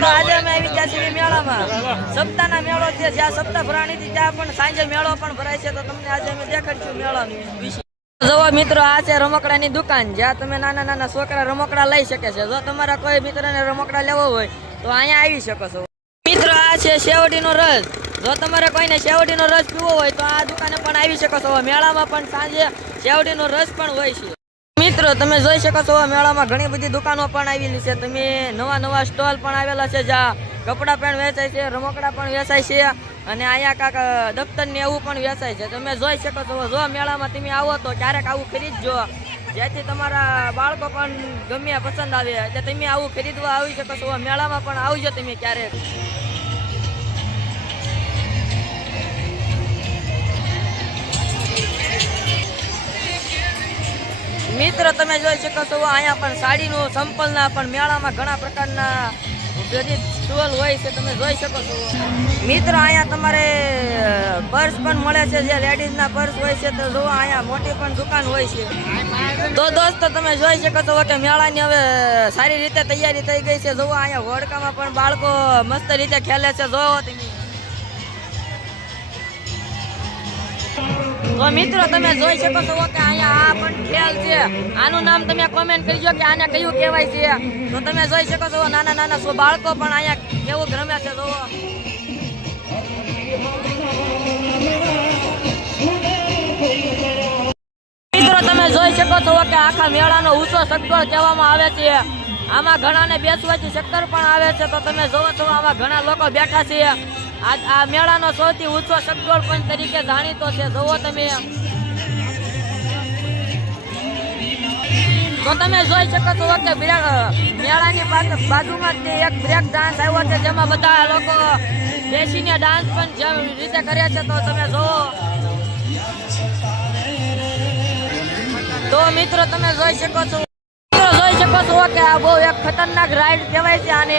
તો આજે અમે આવી ગયા છીએ મેળામાં. સપ્તાહના મેળો છે, જ્યાં સપ્તાહ ભરાણી થી ત્યાં પણ સાંજે મેળો પણ ભરાય છે. તો તમને આજે અમે દેખાડશું મેળાનું વિશે. જો મિત્રો, આ છે રમકડાની દુકાન, જ્યાં તમે નાના નાના છોકરા રમકડા લઈ શકે છે. જો તમારા કોઈ મિત્રને રમકડા લેવો હોય તો અહીંયા આવી શકો છો. મિત્રો, આ છે શેવટીનો રસ. જો તમારે કોઈને શેવટીનો રસ પીવો હોય તો આ દુકાને પણ આવી શકો છો. મેળામાં પણ સાંજે શેવટીનો રસ પણ હોય છે. મિત્રો, તમે જોઈ શકો છો મેળામાં ઘણી બધી દુકાનો પણ આવેલી છે. તમે નવા નવા સ્ટોલ પણ આવેલા છે, જ્યાં કપડાં પણ વેચાય છે, રમકડા પણ વેચાય છે, અને અહીંયા કાંક દફતર ને એવું પણ વેચાય છે. તમે જોઈ શકો છો. જો મેળામાં તમે આવો તો ક્યારેક આવું ખરીદજો, જેથી તમારા બાળકો પણ ગમે પસંદ આવે. એટલે તમે આવું ખરીદવા આવી શકો છો. મેળામાં પણ આવજો તમે ક્યારેક. મિત્રો, તમે જોઈ શકો છો અહીંયા પણ સાડીનું સંપલના પણ મેળામાં ઘણા પ્રકારના બધી સ્ટોલ હોય છે. તમે જોઈ શકો છો. મિત્રો, અહીંયા તમારે પર્સ પણ મળે છે, જે લેડીઝના પર્સ હોય છે. તો જોવા અહીંયા મોટી પણ દુકાન હોય છે. તો દોસ્તો, તમે જોઈ શકો છો કે મેળાની હવે સારી રીતે તૈયારી થઈ ગઈ છે. જોવા અહીંયા હોડકામાં પણ બાળકો મસ્ત રીતે ખેલે છે. જોવો તમે. તો મિત્રો, તમે જોઈ શકો છો કે અહીંયા આ પણ ખેલ છે. આનું નામ તમે કોમેન્ટ કરજો કે આને કયું કહેવાય છે. તો તમે જોઈ શકો છો નાના નાના બાળકો પણ અહીંયા કેવું રમે છે. જોવો. મિત્રો, તમે જોઈ શકો છો કે આખા મેળાનો ઊંચો સગડોળ કહેવામાં આવે છે. આમાં ઘણાને બેસવાથી ચક્કર પણ આવે છે. તો તમે જોવો છો આમાં ઘણા લોકો બેઠા છે. આ મેળાનો સૌથી ઊંચો સગડોળ પણ તરીકે જાણીતો છે. જોવો તમે. તો તમે જોઈ શકો છો કે મેળાની બાજુમાં જ એક બ્રેક ડાન્સ આવ્યો છે, જેમાં બધા લોકો બેસીને ડાન્સ પણ જે રીતે કરે છે. તો તમે જોવો. તો મિત્રો, તમે જોઈ શકો છો. જોઈ શકો છો કે આ બહુ એક ખતરનાક રાઈડ કહેવાય છે. આને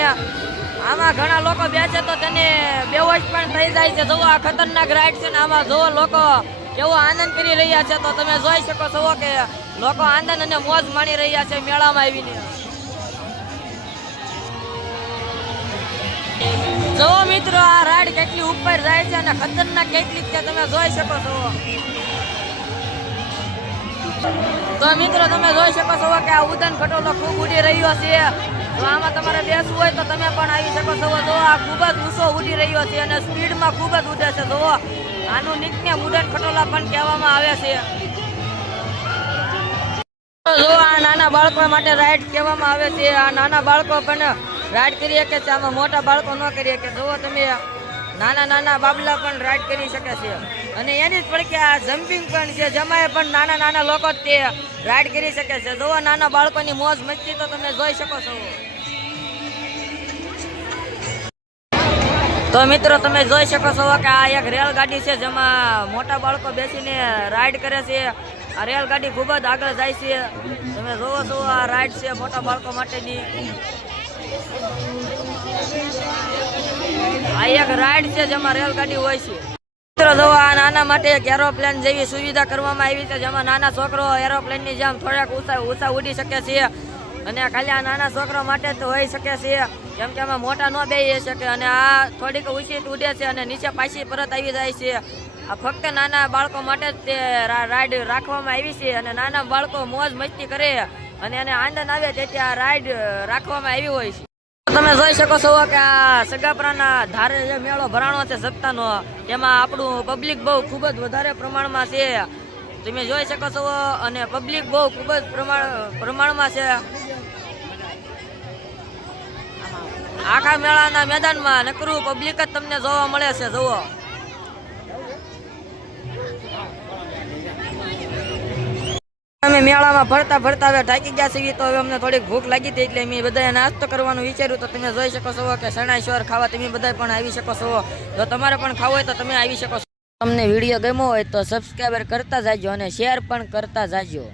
આમાં ઘણા લોકો બેસે તો તેને બેહોશ પણ થઈ જાય છે. જોવો, આ ખતરનાક રાઈડ છે ને આમાં જોવો લોકો કેવો આનંદ કરી રહ્યા છે. તો તમે જોઈ શકો છો કે લોકો આનંદ અને મોજ માણી રહ્યા છે મેળામાં આવીને. જોવો મિત્રો, આ રાઈડ કેટલી ઉપર જાય છે અને ખતરનાક કેટલી છે. તમે જોઈ શકો છો. તો મિત્રો, તમે જોઈ શકો છો કે આ ઉડન ખટોલો ખૂબ ઉડી રહ્યો છે. તો આમાં તમારે બેસવું હોય તો તમે પણ આવી શકો છો. જો આ ખૂબ જ ઊંચો ઉડી રહ્યો છે અને સ્પીડમાં ખૂબ જ ઉડે છે. જો આનું નિકનેમ ઉડન ખટોલા પણ કહેવામાં આવે છે. જો આ નાના બાળકો માટે રાઈડ કહેવામાં આવે છે. આ નાના બાળકો પણ રાઈડ કરી શકે છે. આમાં મોટા બાળકો ન કરી શકે. જુઓ તમે, નાના નાના બાબલા પણ રાઈડ કરી શકે છે. અને એની જ પડકે આ જમ્પિંગ પણ છે, જેમાં પણ નાના નાના લોકો તે રાઈડ કરી શકે છે. જુઓ નાના બાળકોની મોજ મસ્તી તો તમે જોઈ શકો છો. તો મિત્રો, તમે જોઈ શકો છો કે આ એક રેલગાડી છે, જેમાં મોટા બાળકો બેસીને રાઈડ કરે છે. આ રેલગાડી ખૂબ જ આગળ જાય છે. તમે જોવો છો આ રાઈડ છે મોટા બાળકો માટેની. આ એક રાઈડ છે જેમાં રેલગાડી હોય છે. મિત્રો, જો આ નાના માટે એક એરોપ્લેન જેવી સુવિધા કરવામાં આવી છે, જેમાં નાના છોકરો એરોપ્લેનની જેમ થોડાક ઊંચા ઉડી શકે છે. અને ખાલી આ નાના છોકરા માટે જ હોઈ શકે છે, કેમ કે આમાં મોટા ન બેસી શકે. અને આ થોડીક ઊંચી ઉડે છે અને નીચે પાછી પરત આવી જાય છે. આ ફક્ત નાના બાળકો માટે જ તે રાઈડ રાખવામાં આવી છે. અને નાના બાળકો મોજ મસ્તી કરે અને એને આનંદ આવે તેથી આ રાઈડ રાખવામાં આવી હોય છે. તમે જોઈ શકો છો કે આ સગાપરાના ધારે જે મેળો ભરાણો છે સપ્તાહનો, એમાં આપણું પબ્લિક બહુ ખૂબ જ વધારે પ્રમાણમાં છે. તમે જોઈ શકો છો. અને પબ્લિક બહુ ખૂબ જ પ્રમાણમાં છે. આખા મેળાના મેદાનમાં નકરું પબ્લિક જ તમને જોવા મળે છે. જુઓ. અમે મેળામાં ફરતા ફરતા હવે થાકી ગયા છીએ. તો હવે અમને થોડીક ભૂખ લાગી હતી, એટલે મેં બધાએ નાસ્તો કરવાનું વિચાર્યું. તો તમે જોઈ શકો છો કે શણાશ્વર ખાવા તમે બધા પણ આવી શકો છો. જો તમારે પણ ખાવું હોય તો તમે આવી શકો છો. તમને વિડીયો ગમ્યો હોય તો સબસ્ક્રાઈબર કરતા જાજો અને શેર પણ કરતા જાજો.